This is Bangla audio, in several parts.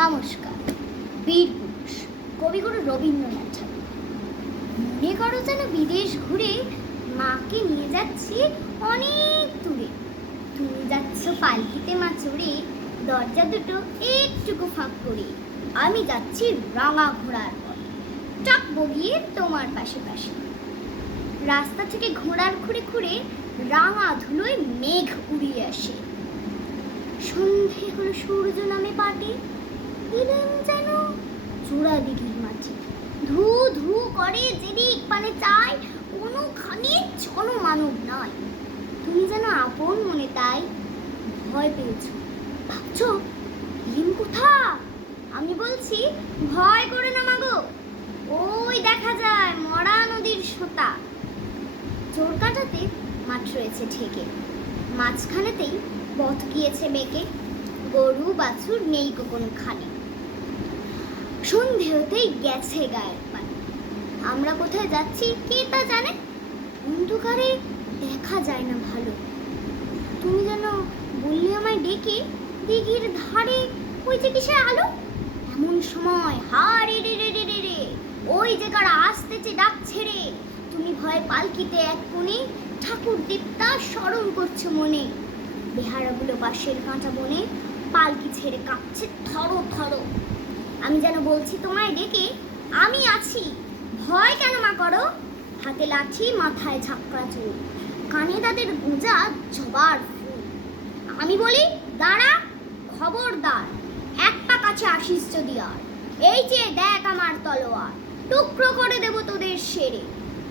নমস্কার। বীরপুরুষ কবিগুরু রবীন্দ্রনাথ ঠাকুর। মনে করো যেন বিদেশ ঘুরে মাকে নিয়ে যাচ্ছি অনেক দূরে। তুমি যাচ্ছ পালকিতে মা চড়ে, দরজা দুটো একটুকু ফাঁক করে। আমি যাচ্ছি রাঙা ঘোড়ার পথে, টক বগিয়ে তোমার পাশে পাশে। রাস্তা থেকে ঘোড়ার খুঁড়ে খুঁড়ে রাঙা ধুলোয় মেঘ উড়িয়ে আসে। সন্ধে হলো, সূর্য নামে পাটে, এলেন যেন চূড়া দিঘির মাঝে। ধু ধু করে যেদিক পানে চাই, কোনোখানে জনমানব নাই। তুমি যেন আপন মনে তাই ভয় পেয়েছ, ভাবছ এলেন কোথা? আমি বলছি ভয় করে না মাগো, ওই দেখা যায় মরা নদীর সোতা। চোর কাটাতে মাঠ রয়েছে ঠেকে, মাঝখানেতেই পথ গিয়েছে বেঁকে। গরু বাছুর নেই কোনোখানে, সন্ধে হতেই গেছে গায়ের পানি। আমরা কোথায় যাচ্ছি কে তা জানে, অন্ধকারে দেখা যায় না ভালো। তুমি যেন বললে আমায় ডেকে, দিঘির ধারে ওই যে কিসের আলো। এমন সময় হারে রে রে রে রে রে, ওই যে কারা আসতেছে ডাক ছেড়ে। তুমি ভয় পালকিতে এক কোণে, ঠাকুর দেবতা স্মরণ করছে মনে। বেহারাগুলো বাঁশের কাঁটা বনে, পালকি ছেড়ে কাঁপছে থরো থরো। আমি যেন বলছি তোমায় ডেকে, আমি আছি, ভয় কেন মা করো। হাতে লাঠি, মাথায় ঝাঁকড়া চুল, কানে তাদের গোঁজা জবার ফুল। আমি বলি দাঁড়া, খবরদার, এক পা কাছে আসিস যদি আর। এই যে দেখ আমার তলোয়ার, টুকরো করে দেব তোদের সেরে।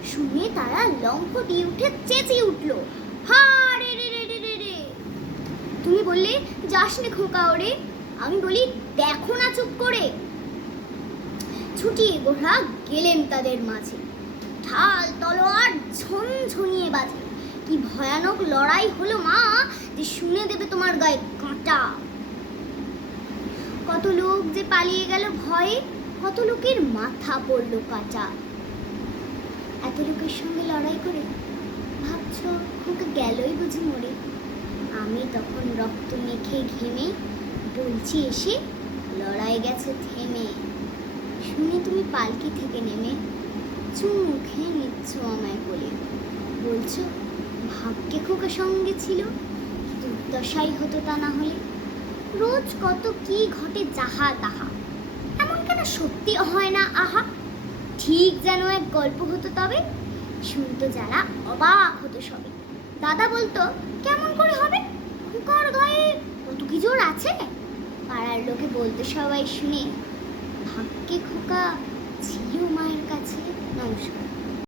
শুনে তারা লম্ফ দিয়ে উঠে চেঁচিয়ে উঠলো, হা রে রে রে রে রে রে। তুমি বললে যাস নে খোকা ওরে, আমি বলি দেখো না চুপ করে। ছুটিয়ে গোড়া গেলেন তাদের মাঝে, ঢাল তলোয়ার ঝনঝনিয়ে বাজে। কি ভয়ানক লড়াই হলো মা, যে শুনে দেবে তোমার গায়ে কাঁটা। কত লোক যে পালিয়ে গেল ভয়ে, কত লোকের মাথা পড়লো কাটা। এত লোকের সঙ্গে লড়াই করে ভাবছ খোকা গেলই বুঝি মরে। আমি তখন রক্ত মেখে ঘেমে বলছি এসে, লড়াই গেছে থেমে। শুনে তুমি পালকি থেকে নেমে চুমু খেয়ে নিচ্ছ আমায় বলে। বলছো ভাগ্যে খোকা সঙ্গে ছিল, দুর্দশাই হতো তা না হলে। রোজ কত কি ঘটে যাহা তাহা, এমন কেন সত্যি হয় না আহা। ঠিক যেন এক গল্প হতো তবে, শুনতো যারা অবাক হতো সবে। দাদা বলতো কেমন করে হবে, খোকার গায়ে কত কি জোর আছে। পাড়ার লোকে বলতো সবাই শুনে, ভাগ্যে খোকা ছিল মায়ের কাছে। নমস্কার।